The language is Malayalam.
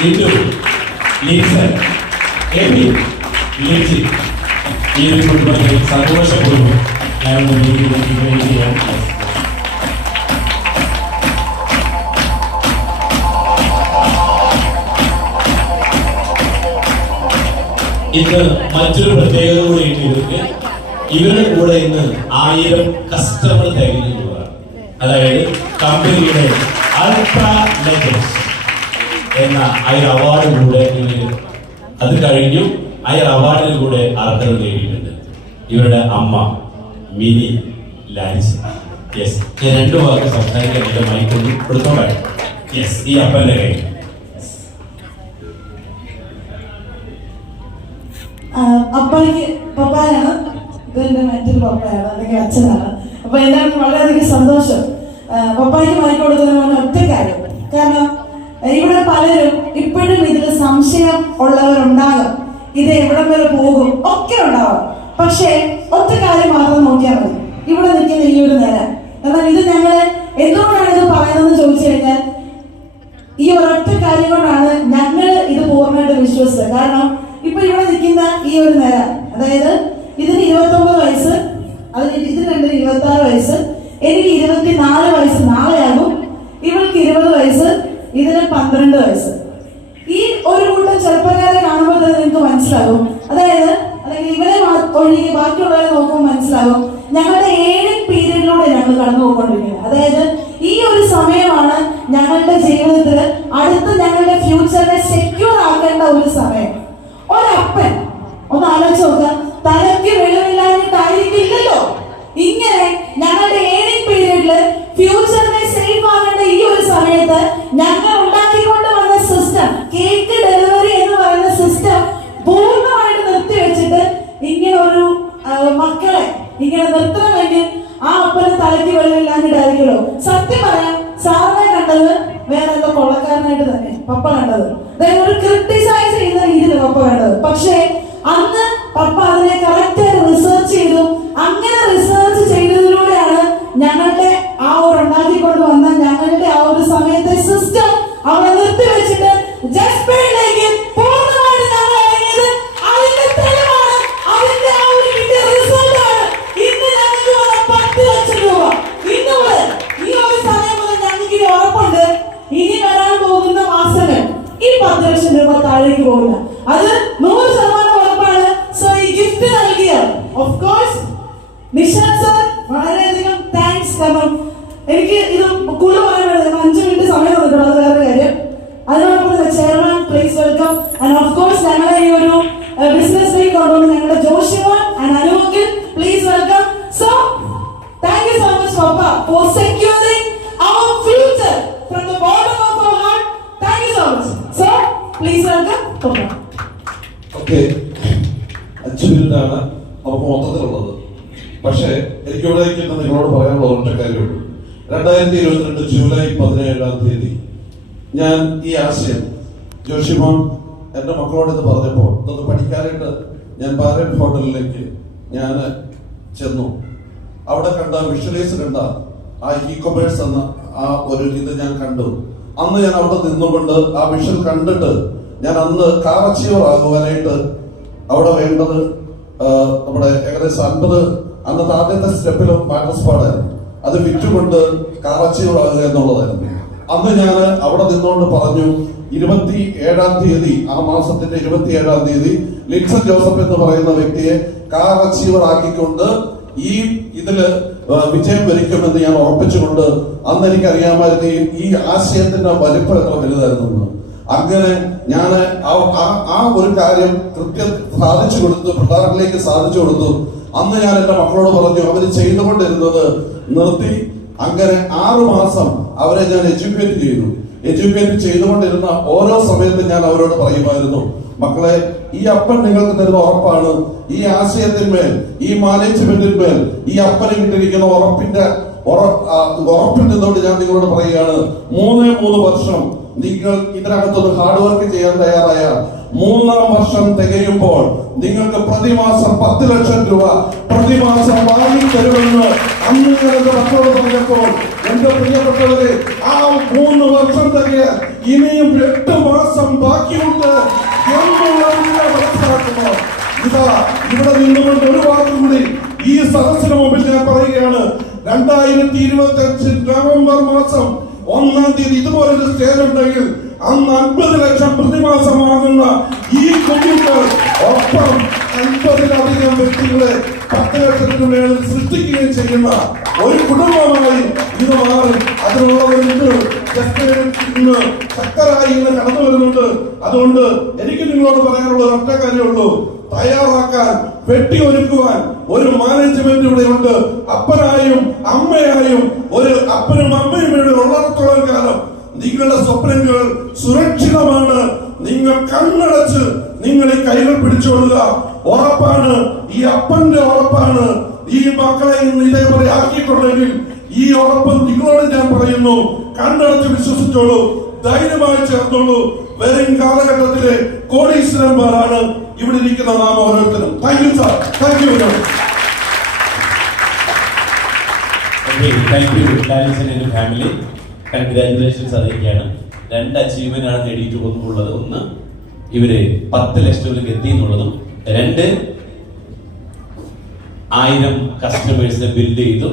ലിറ്റു, ലിൻസൺ, എബി, ലിജി, ഈ ഒരു കുടുംബത്തെ സന്തോഷപൂർവ്വം ഞാൻ ചെയ്യാൻ ഇന്ന് മറ്റൊരു പ്രത്യേകത കൂടി ഇവർക്ക് ഇവരുടെ കൂടെ ഇന്ന് 1000 കസ്റ്റമർ തികഞ്ഞതാണ്. അതായത് കമ്പനിയുടെ അൾട്രാ ലെജൻസ് എന്ന 1000 അവാർഡ് കൂടെ ഇവര് അത് കഴിഞ്ഞു 1000 അവാർഡിന് കൂടെ അർഹത നേടിയിട്ടുണ്ട്. ഇവരുടെ അമ്മ മിനി ലാൻസ്. യെസ്, ഞാൻ 2 വാക്ക് സംസാരിക്കാൻ എന്റെ മൈക്കൊന്ന് കൊടുത്തോട്ടെ. യെസ്, ഈ അപ്പന്റെ കൈ. അപ്പായ്ക്ക് പപ്പായാണ്, ഇതെന്റെ മറ്റൊരു പപ്പയാണ്, അല്ലെങ്കിൽ അച്ഛനാണ്. അപ്പൊ എന്താണ് വളരെയധികം സന്തോഷം. പപ്പായ്ക്ക് വായിക്ക് കൊടുക്കുന്ന ഒറ്റ കാര്യം, കാരണം ഇവിടെ പലരും ഇപ്പോഴും ഇതിൽ സംശയം ഉള്ളവരുണ്ടാകും. ഇത് എവിടം വരെ പോകും ഒക്കെ ഉണ്ടാവും. പക്ഷേ ഒറ്റ കാര്യം മാത്രം നോക്കിയാൽ മതി, ഇവിടെ നിൽക്കുന്ന ഈ ഒരു നില. കാരണം ഇത് ഞങ്ങള് എന്തുകൊണ്ടാണ് ഇത് പറയുന്നതെന്ന് ചോദിച്ചു കഴിഞ്ഞാൽ ഈ ഒരൊറ്റ കാര്യം കൊണ്ടാണ് ഞങ്ങൾ ഇത് പൂർണ്ണമായിട്ട് വിശ്വസിച്ചത്. കാരണം ഇപ്പൊ ഇവിടെ നിൽക്കുന്ന ഈ ഒരു നില, അതായത് ഇതിന് 29 വയസ്സ്, ഇതിന് 26 വയസ്സ്, എനിക്ക് 24 വയസ്സ് നാളെയാകും, ഇവൾക്ക് 20 വയസ്സ്, ഇതിന് 12 വയസ്സ്. ഈ ഒരു കൂട്ടം ചെറുപ്പക്കാരെ കാണുമ്പോൾ തന്നെ നിങ്ങൾക്ക് മനസ്സിലാകും, അതായത് അല്ലെങ്കിൽ ഇവരെ ഒഴികെ ബാക്കിയുള്ളവരെ നോക്കുമ്പോൾ മനസ്സിലാകും ഞങ്ങളുടെ ഏണിംഗ് പീരീഡിലൂടെ ഞങ്ങൾ കടന്നു പോയിക്കൊണ്ടിരിക്കുന്നത്. അതായത് ഈ ഒരു സമയമാണ് ഞങ്ങളുടെ ജീവിതത്തിൽ അടുത്ത് ഞങ്ങളുടെ ഫ്യൂച്ചറിനെ സെക്യൂർ ആക്കേണ്ട ഒരു സമയം. ഒരപ്പൻ ഒന്ന് ആലോചിച്ച് നോക്കുക, തലയ്ക്ക് വെളിവില്ലാഞ്ഞിട്ടായിരിക്കില്ലല്ലോ ഇങ്ങനെ ഞങ്ങളുടെ ഏണിംഗ് പീരീഡില് ഫ്യൂച്ചറിനെ സേഫ് ആകേണ്ട ഈ ഒരു സമയത്ത് ഞങ്ങൾ ഉണ്ടാക്കിക്കൊണ്ട് വന്ന സിസ്റ്റം, കേക്ക് ഡെലിവറി എന്ന് പറയുന്ന സിസ്റ്റം പൂർണ്ണമായിട്ട് നിർത്തിവെച്ചിട്ട് ഇങ്ങനെ ഒരു മക്കളെ ഇങ്ങനെ നിർത്തണമെങ്കിൽ ആ അപ്പന് തലയ്ക്ക് വെളിവില്ലാഞ്ഞിട്ടായിരിക്കുമല്ലോ. സത്യം പറയാം, സാറിനെ കണ്ടത് വേറെ എന്തോ കൊള്ളക്കാരനായിട്ട് തന്നെ പപ്പ കണ്ടത്, അതായത് ഒരു ക്രിട്ടിസൈസ് ചെയ്യുന്ന രീതിയിൽ പപ്പ കണ്ടത്. പക്ഷേ അന്ന് പപ്പ അതിനെ കറക്റ്റായിട്ട് റിസർച്ച് ചെയ്തു. അങ്ങനെ റിസർച്ച് ചെയ്തതിലൂടെയാണ് ഞങ്ങളുടെ ആ ഒരു ഉണ്ടാക്കിക്കൊണ്ട് വന്ന ഞങ്ങളുടെ ആ ഒരു സമയത്തെ സിസ്റ്റം അവിടെ നിർത്തിവെച്ചിട്ട് ജസ്പേഡിലേക്ക് പൂർണ്ണമായിട്ട് ഞങ്ങൾ ഇറങ്ങിയത്. അതിന്റെ തെളിവാണ്, അതിന്റെ ആ ഒരു കിട്ടിയ റിസൾട്ടാണ് ഇന്ന് ഞങ്ങൾക്ക് വന്ന 10 ലക്ഷം രൂപ. ഇന്ന് മുതൽ ഈ ഒരു സമയം മുതൽ ഞങ്ങൾക്ക് ഇനി ഉറപ്പുണ്ട്, ഇനി വരാൻ പോകുന്ന മാസങ്ങൾ ഈ 10 ലക്ഷം രൂപ താഴേക്ക് പോകില്ല. അത് 100% ഉറപ്പാണ്. സോ ഈ ഗിഫ്റ്റ് നൽകിയ ഓഫ് കോഴ്സ് നിഷാദ് സർ വളരെയധികം താങ്ക്സ്. കാരണം എനിക്ക് ഇത് കൂടുതൽ പറയാൻ 5 മിനിറ്റ് സമയം കൊടുക്കണം, അത് വേറെ കാര്യം. അതിനോടൊപ്പം തന്നെ chairman please welcome. And of course ഞങ്ങളെ ഈ ഒരു ബിസിനസ് വീക്ക് കൊണ്ടുവന്ന് ഞങ്ങളുടെ Joshimon and Anumon please welcome. So thank you so much papa for securing our future from the bottom of our heart. Thank you so much sir, please welcome papa. Okay, 5 മിനിറ്റാണ് നമുക്ക് മൊത്തത്തിലുള്ളത്. പക്ഷേ എനിക്കിവിടെ നിങ്ങളോട് പറയാനുള്ള ഒറ്റ കാര്യമുള്ളൂ. 2022 ജൂലൈ 17-ാം തീയതി ഞാൻ ഈ ആശയം ജോഷിമോൻ എൻ്റെ മക്കളോട് ഇത് പറഞ്ഞപ്പോൾ ഇതൊന്ന് പഠിക്കാനായിട്ട് ഞാൻ പാരന്റ് ഹോട്ടലിലേക്ക് ഞാൻ ചെന്നു. അവിടെ കണ്ട വിഷ്വലൈസ് കണ്ട ആ ഇ-കൊമേഴ്സ് എന്ന ആ ഒരു ഇത് ഞാൻ കണ്ടു. അന്ന് ഞാൻ അവിടെ നിന്നുകൊണ്ട് ആ വിഷ്വൽ കണ്ടിട്ട് ഞാൻ അന്ന് കാർ അച്ചീവർ ആകുവാനായിട്ട് അവിടെ വേണ്ടത് നമ്മുടെ ഏകദേശം 50 അന്നത്തെ ആദ്യത്തെ സ്റ്റെപ്പിലും മാറ്റസ് പാടായിരുന്നു. അത് വിറ്റുകൊണ്ട് കാർ അച്ചീവർ ആകുക എന്നുള്ളതായിരുന്നു. അന്ന് ഞാൻ അവിടെ നിന്നുകൊണ്ട് പറഞ്ഞു, 27-ാം തീയതി, ആ മാസത്തിന്റെ 27-ാം തീയതി ലിൻസൺ ജോസഫ് എന്ന് പറയുന്ന വ്യക്തിയെ കാർ അച്ചീവർ ആക്കിക്കൊണ്ട് ഈ ഇതില് വിജയം വരിക്കുമെന്ന് ഞാൻ ഉറപ്പിച്ചുകൊണ്ട് അന്ന് എനിക്കറിയാമായിരുന്നു ഈ ആശയത്തിന്റെ വലിപ്പം എത്ര വലുതായിരുന്നു. അങ്ങനെ ഞാൻ ആ ഒരു കാര്യം കൃത്യം സാധിച്ചു കൊടുത്തു, പിള്ളേരിലേക്ക് സാധിച്ചു കൊടുത്തു. അന്ന് ഞാൻ എന്റെ മക്കളോട് പറഞ്ഞു, അവര് ചെയ്തുകൊണ്ടിരുന്നത് നിർത്തി. അങ്ങനെ 6 മാസം അവരെ ഞാൻ എഡ്യൂക്കേറ്റ് ചെയ്തുകൊണ്ടിരുന്ന ഓരോ സമയത്തും ഞാൻ അവരോട് പറയുമായിരുന്നു, മക്കളെ, ഈ അപ്പൻ നിങ്ങൾക്ക് തരുന്ന ഉറപ്പാണ്. ഈ ആശയത്തിന്മേൽ, ഈ മാനേജ്മെന്റിന്മേൽ ഈ അപ്പന് കിട്ടിയിരിക്കുന്ന ഉറപ്പിൽ നിന്നുകൊണ്ട് ഞാൻ നിങ്ങളോട് പറയുകയാണ്, 3 വർഷം നിങ്ങൾ ഇതിനകത്തൊന്ന് ഹാർഡ് വർക്ക് ചെയ്യാൻ തയ്യാറായ 3-ാം വർഷം തികയുമ്പോൾ നിങ്ങൾക്ക് പ്രതിമാസം 10 ലക്ഷം രൂപ പ്രതിമാസം വാങ്ങി തരുമെന്ന് അന്ന് ഞങ്ങളുടെ മക്കളോട് പറഞ്ഞപ്പോൾ എന്റെ പ്രിയപ്പെട്ടവരെ ആ 3 വർഷം തികയാൻ ഇനിയും 8 മാസം ബാക്കിയുണ്ട് എന്നുള്ളത് മനസ്സിലാക്കുമോ? ഇതാ ഇവിടെ നിന്നുകൊണ്ട് ഒരു വാക്ക് കൂടി ഈ സദസ്സിന് മുമ്പിൽ ഞാൻ പറയുകയാണ്. 2025 നവംബർ മാസം 1-ാം തീയതി ഇതുപോലൊരു സ്റ്റേജ് ഉണ്ടെങ്കിൽ അന്ന് 50 ലക്ഷം പ്രതിമാസമാകുന്ന ഈ കുഞ്ഞുങ്ങൾ ഒപ്പം 50-ലധികം വ്യക്തികളെ 10 ലക്ഷത്തിന് മേളിൽ സൃഷ്ടിക്കുകയും ചെയ്യുന്ന ഒരു കുടുംബമായി ഇത് മാറും. അതിനുള്ളവരുണ്ട് ഇന്ന് ശക്തരായി ഇന്ന് കടന്നു വരുന്നുണ്ട്. അതുകൊണ്ട് എനിക്ക് നിങ്ങളോട് പറയാനുള്ള ഒറ്റ കാര്യമുള്ളൂ, തയ്യാറാക്കാൻ വെട്ടിയൊരുക്കുവാൻ ഒരു മാനേജ്മെന്റ് ഇവിടെ ഉണ്ട്. അപ്പനായും അമ്മയായും ഒരു അപ്പനും അമ്മയും ഇവിടെ ഉള്ളിടത്തോളം കാലം നിങ്ങളുടെ സ്വപ്നങ്ങൾ സുരക്ഷിതമാണ്. നിങ്ങൾ കണ്ണടച്ച് നിങ്ങൾ ഈ കൈകൾ പിടിച്ചുകൊള്ളുക. ഉറപ്പാണ്, ഈ അപ്പന്റെ ഉറപ്പാണ്. ഈ മക്കളെ ഇന്ന് ഇതേപോലെ ആക്കിയിട്ടുണ്ടെങ്കിൽ ഈ ഉറപ്പ് നിങ്ങളോട് ഞാൻ പറയുന്നു, കണ്ണടച്ച് വിശ്വസിച്ചോളൂ, ധൈര്യമായി ചേർന്നോളൂ. വരും കാലഘട്ടത്തിലെ കോടീശ്വരന്മാരാണ് ഇവിടെ ഇരിക്കുന്ന നാം ഓരോരുത്തരും. Thank you sir, thank you. Thank you ലാലിസൻ ഫാമിലി. കൺഗ്രാറ്റുലേഷൻസ് അറിയിക്കുകയാണ്. 2 അച്ചീവ്മെന്റ് ആണ് നേടിയിട്ട് ഉള്ളത്. ഒന്ന്, ഇവര് 10 ലക്ഷത്തിലേക്ക് എത്തി എന്നുള്ളതും, 2 1000 കസ്റ്റമേഴ്സിനെ ബിൽഡ് ചെയ്തു.